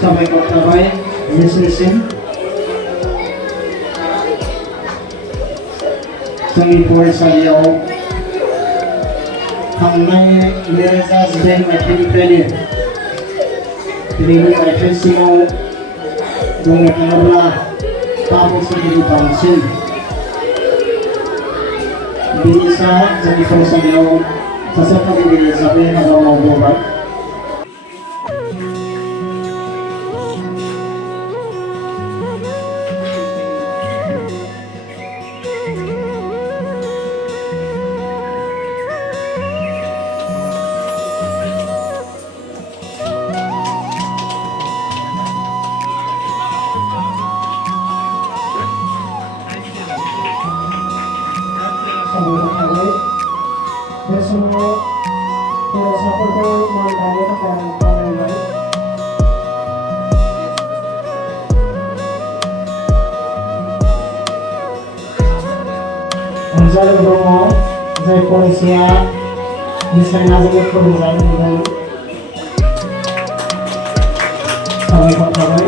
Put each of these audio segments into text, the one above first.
साबायखर थाबाय नोंसोरनिसिम जोंनि फरायसालियाव थांनाय 2018 मायथाइनिफ्रायनो दिनैनि मायथाइसिमाव बुंनो थाङोब्ला 5 बोसोरनि बांसिन बिनिसा जोंनि फरायसालियाव सासे फोरोंगिरि हिसाबै हाबा मावबोबाय। बे समाव फरायसाफोरखौ मान बावनो थाखाय खावलायबाय। अनजालु ब्रह्म जाय फरायसाया निसाय नाजानो फोरोंजानो मोनदों साबायखर थाबाय।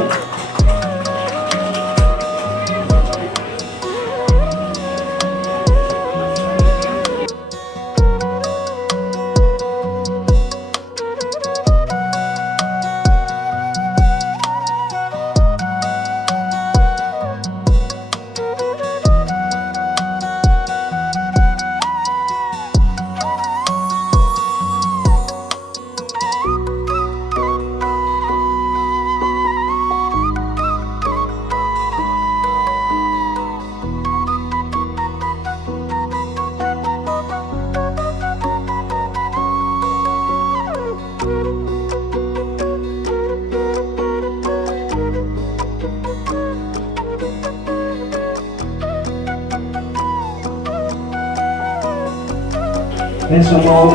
बे समाव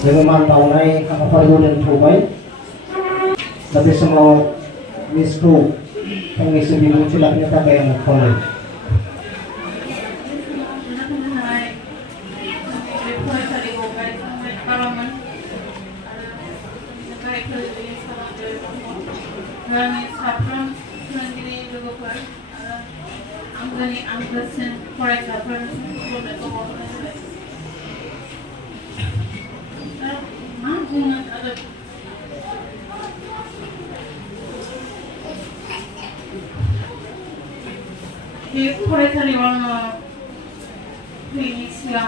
जोङो मान बावनाय हाबाफारिखौ दोनथ'बाय। दा बे समाव मिसखौ फंनैसो बिबुंथि लाखिनो थाखाय आं खावलायो। बे फरायसालियाव आङो फैयैनि सिगां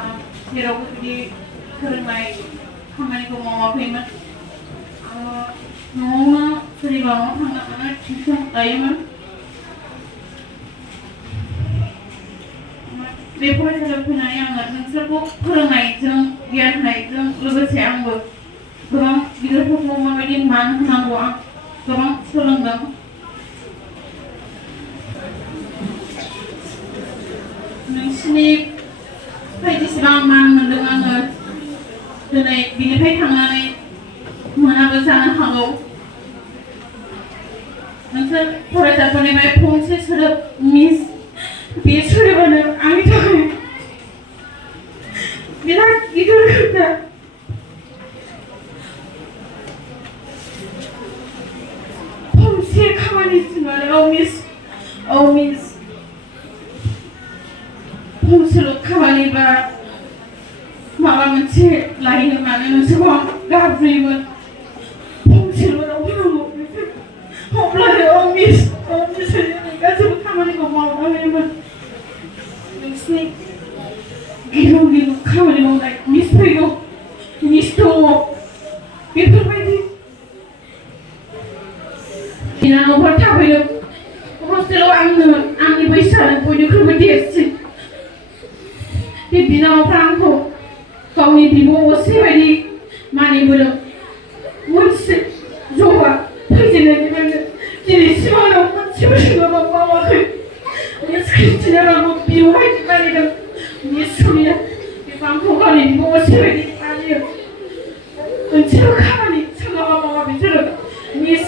जेरावबो बिदि फोरोंनाय खामानिखौ मावाखैमोन। आङो न'आवनो सोरनिबा न'आव थांनानै टिउसन लायोमोन। बे फरायसालियाव फैनानै आङो नोंसोरखौ फोरोंनायजों गियान होनायजों लोगोसे आंबो गोबां गिदिरफोरखौ माबायदि मान होनांगौ आं गोबां सोलोंदों। नोंसिनि जेसेबां मान मोनदों आङो दिनै बिनिफ्राय थांनानै मोनाबो जानो हागौ। नोंसोर फरायसाफोरनिफ्राय फंसे सोदोब मिस बे सोदोबानो आंनि थाखाय बिराद गिदिर खोथा। फंसे खामानि थिनबानो औ मिस फंसेल' खामानि बा माबा मोनसे लायनो मानो नोंसोरखौ आं गाबज्रियोमोन। फंसेल' राव होनांगौ अब्लानो मिस गासैबो खामानिखौ मावना होयोमोन। नोंसिनि गिलु गिलु खामानि मावनाय मिस फैगौ मिस दङ बेफोरबायदि बिनानावफोर थाफैदों हस्टेलाव आंनि बैसोआनो बयनिख्रुइबो देरसिन बे बिनानावफ्रा आंखौ गावनि बिब' असे बायदि मानिबोदों मोनसे ज'आ फैजेननायनिफ्रायनो दिनैसिम आंनाव मोनसेबो सोङाबा मावाखै मिस क्रिस्टिनाया आंखौ बिब' बायदि मानिदों मिस सुनिया बेखौ आंखौ गावनि बिब' असे बायदि मानियो मोनसेबो खामानि सोङाबा मावा बिसोरो मिस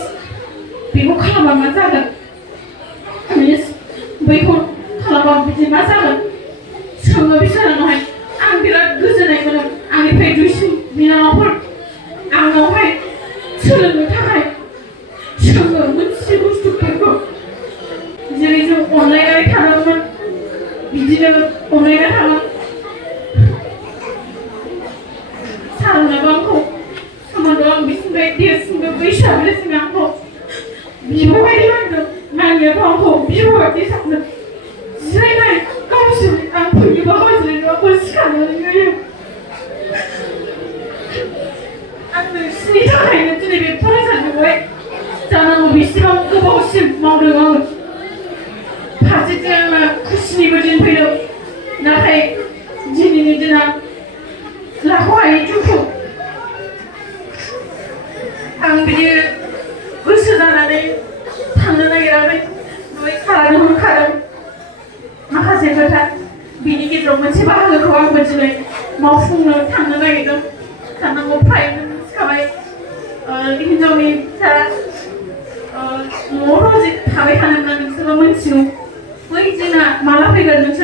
बेखौ खालामबा मा जागोन मिस बैखौ खालामबा बिदि मा जागोन सोङो बिसोरनावहाय आं बिराद गोजोननाय मोनो आंनिफ्राय दुइसिन बिनानावफोर आंनावहाय सोलोंनो थाखाय सोङो मोनसे बुस्थुफोरखौ जेरै जों अनलायनानै थानांगोन बिदिनो अनलायना थागोन सारनाबो आंखौ सोमोन्दोआव आं बिसिनिफ्राय देरसिनबो बैसोआबो देरसिन आंखौ बिब' बायदि मानदों नायनायाथ' आंखौ बिब' बायदि सानदों जिरायनाय गावसोर आं फैयोबा जिरायनायावबो सिखारनानै होयो आं नोंसिनि थाखायनो दिनै बे फरायसालियावहाय जानांगौ बेसेबां गोबावसिम मावदों आङो फारसेथिं आंना खुसिनिबो दिन फैदों नाथाय दिनैनि दिना लाख'हायै दुखु आं बिदि गोसो जानानै थांनो नागिराखै न'आव खालामनो होनखादों माखासे खोथा बिनि गेजेराव मोनसे बाहागोखौ आंबो दिनै मावफुंनो थांनो नागिरदों थांनांगौ फ्रायनो मिथिखाबाय हिनजावनि फिसा न'आव थाबाय थानोब्ला नोंसोरबो मिथिगौ बै दिना माला फैगोन नोंसोर